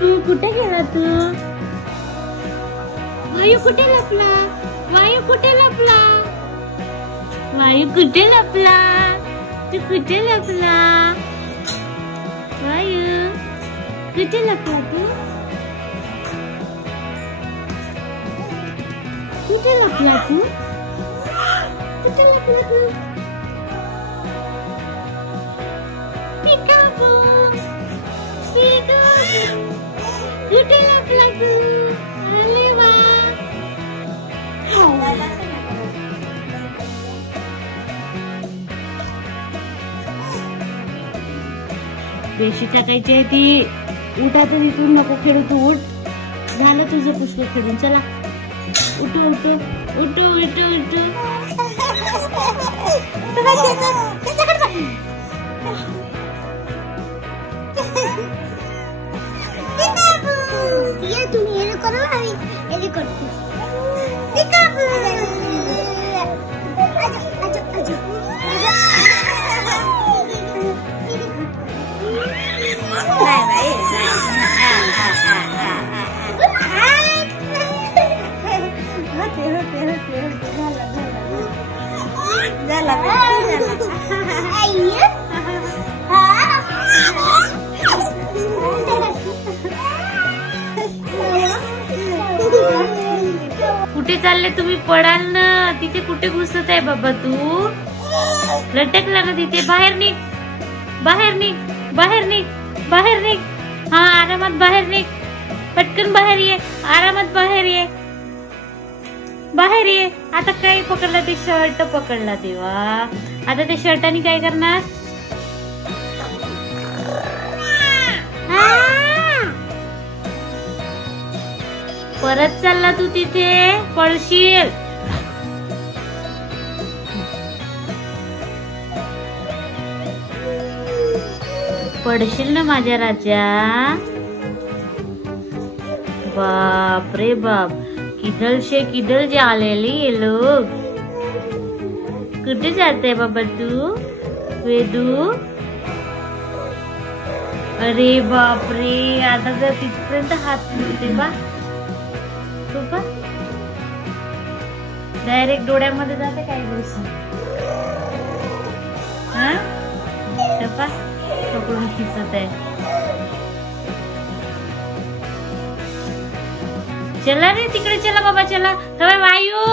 तू कुठे गेला तू? वायू कुठे लपला? वायू कुठे लपला? वायू कुठे लपला? तू कुठे लपला? वायू कुठे लपला तू? कुठे लपला तू? कुठे लपला तू? पिकाबू पिकाबू कुठे लपला तू? अरे वा बेशी टाकायची आहे ती. उठ आता तिथून, नको खेळू तू. उठ, झालं तुझं पुष्प खेळून. चला उठू उठू उठू उठू उठू. तुम्ही हे करू, आम्ही हे करतो. कुठे चालले तुम्ही? पडाल ना. तिथे कुठे घुसत आहे बाबा तू? लटकला ना तिथे. बाहेर निघ, बाहेर निघ, बाहेर निघ, बाहेर निघ. हा, आरामात बाहेर निघ. पटकन बाहेर ये, आरामात बाहेर ये, बाहेर ये. आता काय पकडला? ते शर्ट पकडला. तेव्हा आता त्या शर्टाने काय करणार? परत चालला तू तिथे, पळशील. पडशील ना माझ्या राजा. बाप रे बाप, किधर से किधर जालेली ये लोग. कुठे जाते बाबा तू? वेदू, अरे बाप रे. आता जर तिथपर्यंत हात फिरते बा. डायरेक्ट डोळ्यामध्ये जाते काय गोष्ट. हा, पकडून खिचत आहे. चला रे तिकडे, चला बाबा चला. वायू